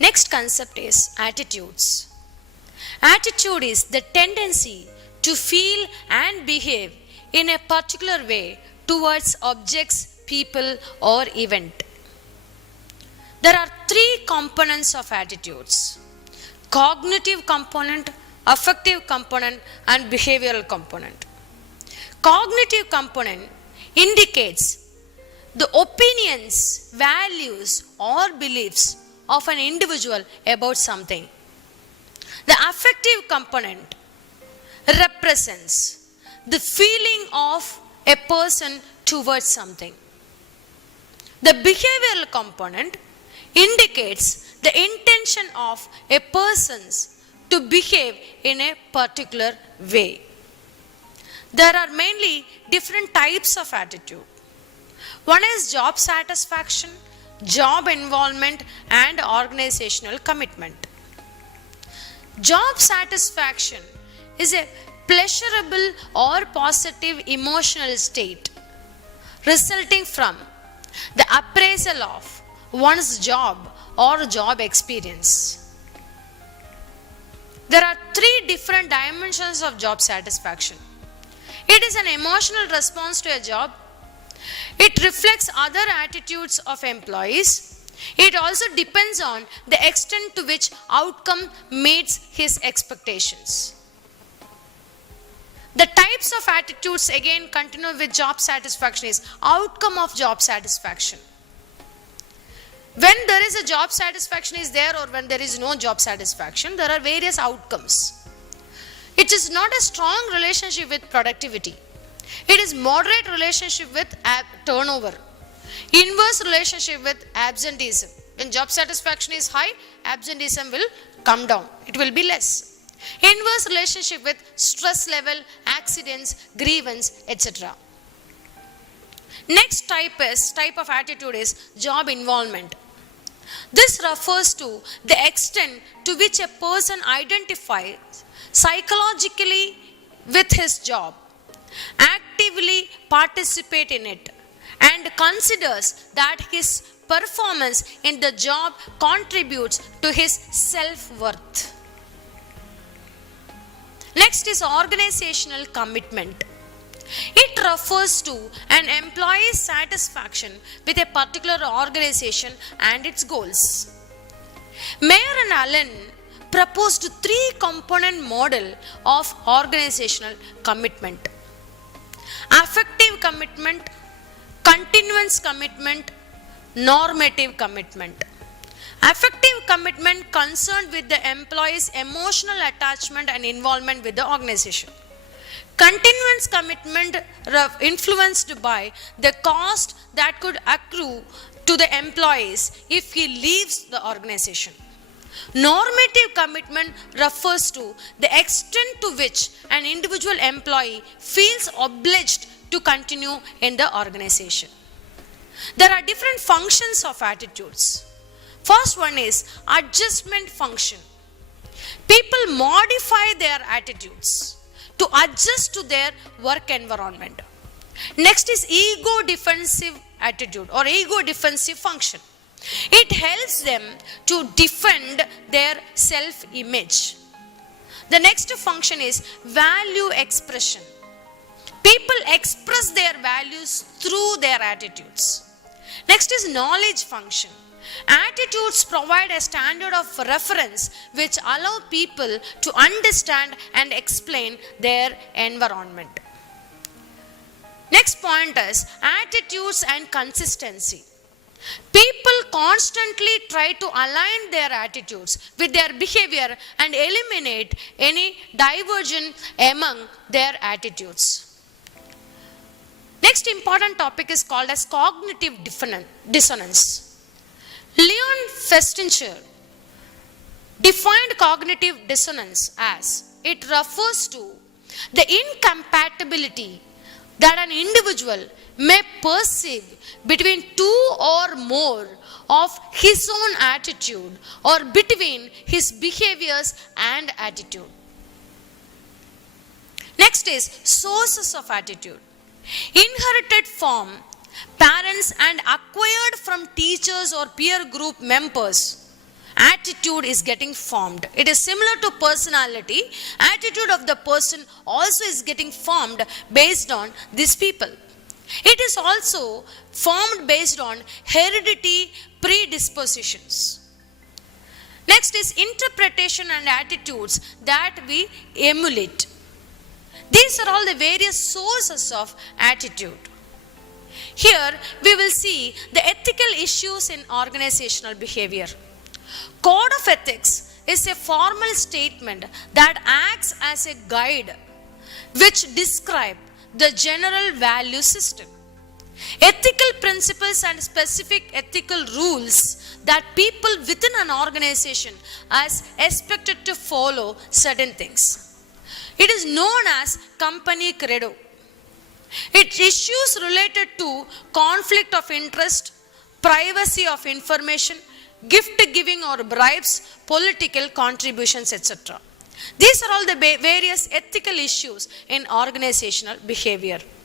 Next concept is attitudes. Attitude is the tendency to feel and behave in a particular way towards objects, people, or event. There are three components of attitudes: cognitive component, affective component, and behavioral component. Cognitive component indicates the opinions, values, or beliefs of an individual about something. The affective component represents the feeling of a person towards something. The behavioral component indicates the intention of a person to behave in a particular way. There are mainly different types of attitude. One is job satisfaction, job involvement, and organizational commitment. Job satisfaction is a pleasurable or positive emotional state resulting from the appraisal of one's job or job experience. There are three different dimensions of job satisfaction. It is an emotional response to a job. It reflects other attitudes of employees. It also depends on the extent to which outcome meets his expectations. The types of attitudes again continue with job satisfaction is outcome of job satisfaction. When there is a job satisfaction is there or when there is no job satisfaction, there are various outcomes. It is not a strong relationship with productivity. It is moderate relationship with turnover. Inverse relationship with absenteeism. When job satisfaction is high, absenteeism will come down. It will be less. Inverse relationship with stress level, accidents, grievance, etc. Next type of attitude is job involvement. This refers to the extent to which a person identifies psychologically with his job, actively participate in it, and considers that his performance in the job contributes to his self-worth. Next is organizational commitment. It refers to an employee's satisfaction with a particular organization and its goals. Mayer and Allen proposed three-component model of organizational commitment: affective commitment, continuance commitment, normative commitment. Affective commitment concerned with the employee's emotional attachment and involvement with the organization. Continuance commitment influenced by the cost that could accrue to the employees if he leaves the organization. Normative commitment refers to the extent to which an individual employee feels obliged to continue in the organization. There are different functions of attitudes. First one is adjustment function. People modify their attitudes to adjust to their work environment. Next is ego defensive attitude or ego defensive function. It helps them to defend their self-image. The next function is value expression. People express their values through their attitudes. Next is knowledge function. Attitudes provide a standard of reference which allow people to understand and explain their environment. Next point is attitudes and consistency. People constantly try to align their attitudes with their behavior and eliminate any divergence among their attitudes. Next important topic is called as cognitive dissonance. Leon Festinger defined cognitive dissonance as it refers to the incompatibility that an individual may perceive between two or more of his own attitude or between his behaviors and attitude. Next is sources of attitude. Inherited from parents and acquired from teachers or peer group members attitude is getting formed. It is similar to personality. Attitude of the person also is getting formed based on these people. It is also formed based on heredity predispositions. Next is interpretation and attitudes that we emulate. These are all the various sources of attitude. Here we will see the ethical issues in organizational behavior. Code of ethics is a formal statement that acts as a guide which describe the general value system. Ethical principles and specific ethical rules that people within an organization are expected to follow certain things. It is known as company credo. It issues related to conflict of interest, privacy of information, gift giving or bribes, political contributions, etc. These are all the various ethical issues in organizational behavior.